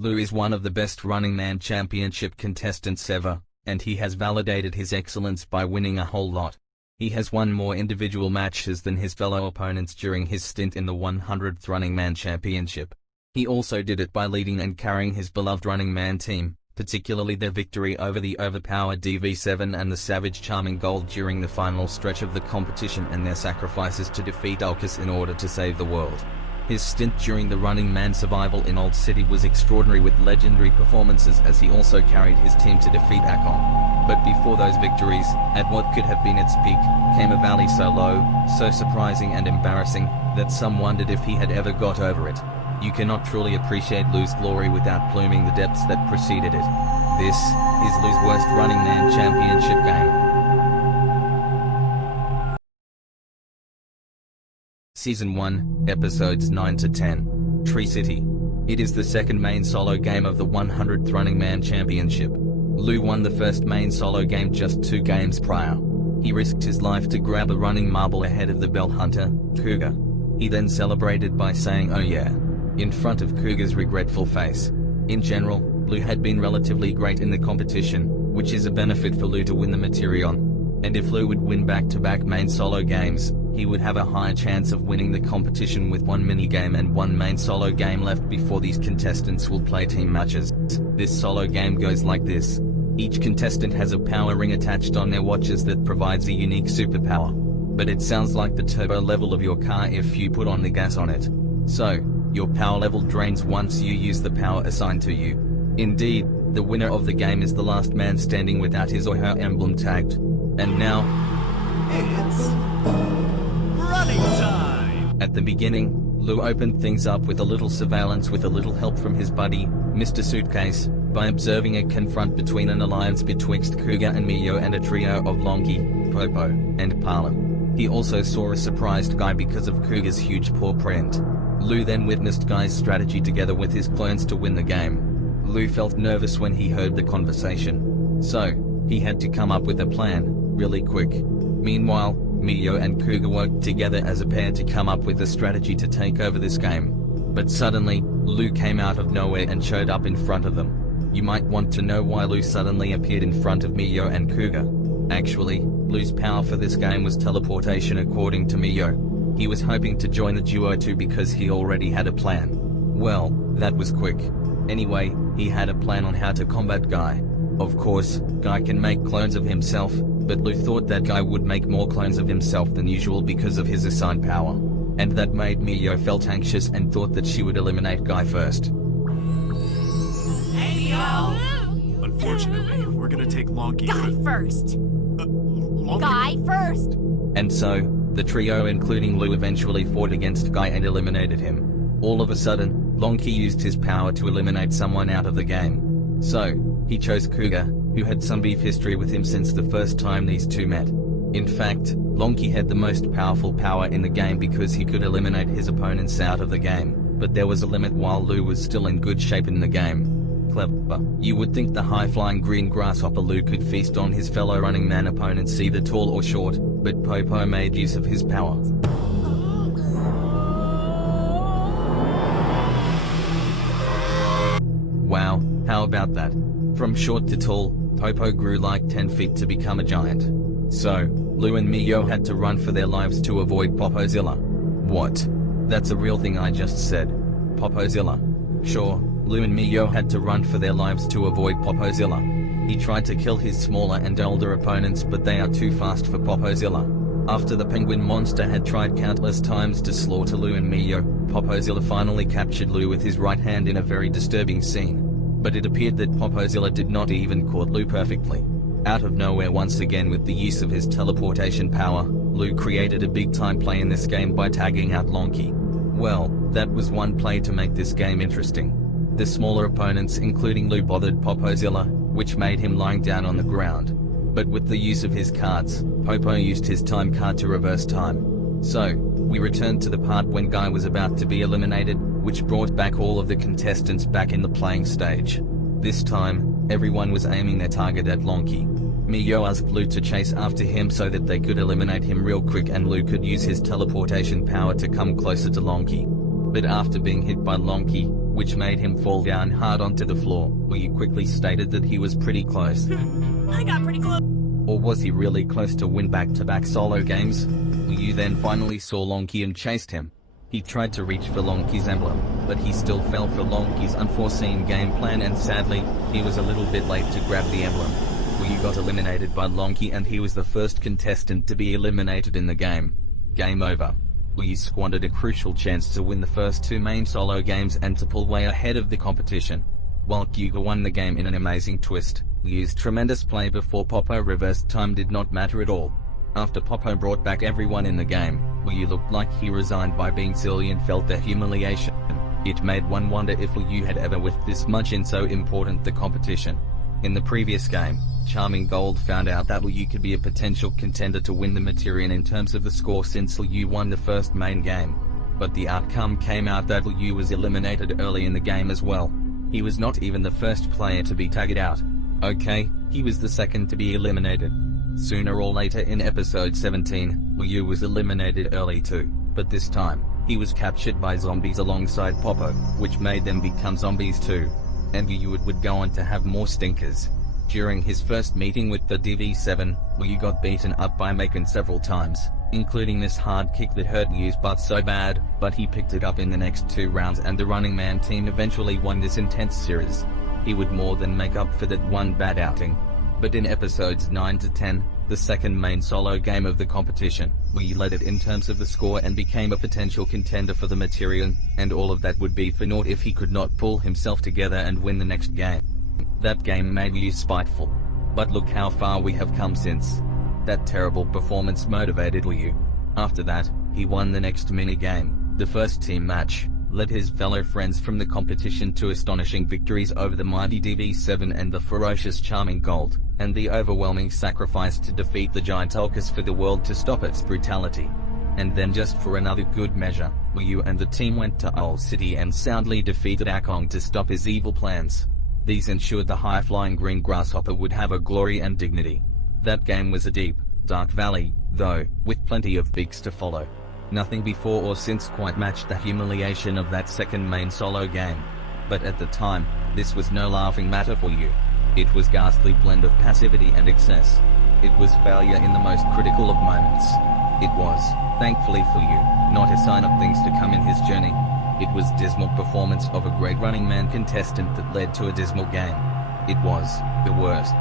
Lou is one of the best Running Man Championship contestants ever, and he has validated his excellence by winning a whole lot. He has won more individual matches than his fellow opponents during his stint in the 100th Running Man Championship. He also did it by leading and carrying his beloved Running Man team, particularly their victory over the overpowered DV7 and the Savage Charming Gold during the final stretch of the competition, and their sacrifices to defeat Ulcus in order to save the world. His stint during the Running Man survival in Old City was extraordinary, with legendary performances, as he also carried his team to defeat Akon. But before those victories, at what could have been its peak, came a valley so low, so surprising and embarrassing, that some wondered if he had ever got over it. You cannot truly appreciate Lou's glory without pluming the depths that preceded it. This is Lou's worst Running Man Championship game. Season 1, Episodes 9 to 10. Tree City. It is the second main solo game of the 100th Running Man Championship. Lou won the first main solo game just 2 games prior. He risked his life to grab a running marble ahead of the bell hunter, Cougar. He then celebrated by saying "oh yeah," in front of Cougar's regretful face. In general, Lou had been relatively great in the competition, which is a benefit for Lou to win the Materion. And if Lou would win back-to-back main solo games, he would have a higher chance of winning the competition with 1 minigame and 1 main solo game left before these contestants will play team matches. This solo game goes like this. Each contestant has a power ring attached on their watches that provides a unique superpower. But it sounds like the turbo level of your car if you put on the gas on it. So, your power level drains once you use the power assigned to you. Indeed, the winner of the game is the last man standing without his or her emblem tagged. And now, it's running time! At the beginning, Lou opened things up with a little surveillance with a little help from his buddy, Mr. Suitcase, by observing a confront between an alliance betwixt Cougar and Mio and a trio of Lonky, Popo, and Parla. He also saw a surprised Guy because of Cougar's huge paw print. Lou then witnessed Guy's strategy together with his clones to win the game. Lou felt nervous when he heard the conversation. So, he had to come up with a plan, really quick. Meanwhile, Mio and Cougar worked together as a pair to come up with a strategy to take over this game. But suddenly, Lou came out of nowhere and showed up in front of them. You might want to know why Lou suddenly appeared in front of Mio and Cougar. Actually, Lou's power for this game was teleportation, according to Mio. He was hoping to join the duo too because he already had a plan. Well, that was quick. Anyway, he had a plan on how to combat Guy. Of course, Guy can make clones of himself, but Lou thought that Guy would make more clones of himself than usual because of his assigned power. And that made Mio felt anxious and thought that she would eliminate Guy first. Hey, Mio! Unfortunately, we're gonna take Lonky first! Lonky? Guy first! And so, the trio including Lou eventually fought against Guy and eliminated him. All of a sudden, Lonky used his power to eliminate someone out of the game. So, he chose Cougar, who had some beef history with him since the first time these two met. In fact, Lonky had the most powerful power in the game because he could eliminate his opponents out of the game, but there was a limit while Lou was still in good shape in the game. Clever. You would think the high-flying green grasshopper Lou could feast on his fellow Running Man opponents, either tall or short, but Popo made use of his power. Wow, how about that? From short to tall, Popo grew like 10 feet to become a giant. So, Lou and Mio had to run for their lives to avoid Popozilla. What? That's a real thing I just said. Popozilla. Sure, Lou and Mio had to run for their lives to avoid Popozilla. He tried to kill his smaller and older opponents, but they are too fast for Popozilla. After the penguin monster had tried countless times to slaughter Lou and Mio, Popozilla finally captured Lou with his right hand in a very disturbing scene. But it appeared that Popozilla did not even caught Lou perfectly. Out of nowhere once again with the use of his teleportation power, Lou created a big-time play in this game by tagging out Lonky. Well, that was one play to make this game interesting. The smaller opponents including Lou bothered Popozilla, which made him lying down on the ground. But with the use of his cards, Popo used his time card to reverse time. So, we returned to the part when Guy was about to be eliminated, which brought back all of the contestants back in the playing stage. This time, everyone was aiming their target at Lonky. Mio asked Lou to chase after him so that they could eliminate him real quick and Lou could use his teleportation power to come closer to Lonky. But after being hit by Lonky, which made him fall down hard onto the floor. You quickly stated that he was pretty close. I got pretty close. Or was he really close to win back-to-back solo games? You then finally saw Lonky and chased him. He tried to reach for Lonky's emblem, but he still fell for Lonky's unforeseen game plan, and sadly, he was a little bit late to grab the emblem. You got eliminated by Lonky, and he was the first contestant to be eliminated in the game. Game over. You squandered a crucial chance to win the first 2 main solo games and to pull way ahead of the competition. While Kyuga won the game in an amazing twist, Yu's tremendous play before Popo reversed time did not matter at all. After Popo brought back everyone in the game, Yu looked like he resigned by being silly and felt the humiliation. It made one wonder if Yu had ever with this much in so important the competition. In the previous game, Charming Gold found out that Yu could be a potential contender to win the Materion in terms of the score, since Yu won the first main game. But the outcome came out that Yu was eliminated early in the game as well. He was not even the first player to be tagged out. Okay, he was the second to be eliminated. Sooner or later in episode 17, Yu was eliminated early too, but this time, he was captured by zombies alongside Popo, which made them become zombies too. And Yu would go on to have more stinkers. During his first meeting with the DV7, Yu got beaten up by Maken several times, including this hard kick that hurt Yu's butt so bad, but he picked it up in the next 2 rounds, and the Running Man team eventually won this intense series. He would more than make up for that one bad outing. But in episodes 9 to 10, the second main solo game of the competition, Yu led it in terms of the score and became a potential contender for the Materion, and all of that would be for naught if he could not pull himself together and win the next game. That game made Yu spiteful. But look how far we have come since. That terrible performance motivated Yu. After that, he won the next mini-game, the first team match, led his fellow friends from the competition to astonishing victories over the mighty DV7 and the ferocious Charming Gold, and the overwhelming sacrifice to defeat the giant Ulcus for the world to stop its brutality. And then, just for another good measure, Yu and the team went to Owl City and soundly defeated Akong to stop his evil plans. These ensured the high-flying green grasshopper would have a glory and dignity. That game was a deep, dark valley, though, with plenty of peaks to follow. Nothing before or since quite matched the humiliation of that second main solo game. But at the time, this was no laughing matter for Yu. It was ghastly blend of passivity and excess. It was failure in the most critical of moments. It was, thankfully for Yu, not a sign of things to come in his journey. It was dismal performance of a great Running Man contestant that led to a dismal game. It was the worst.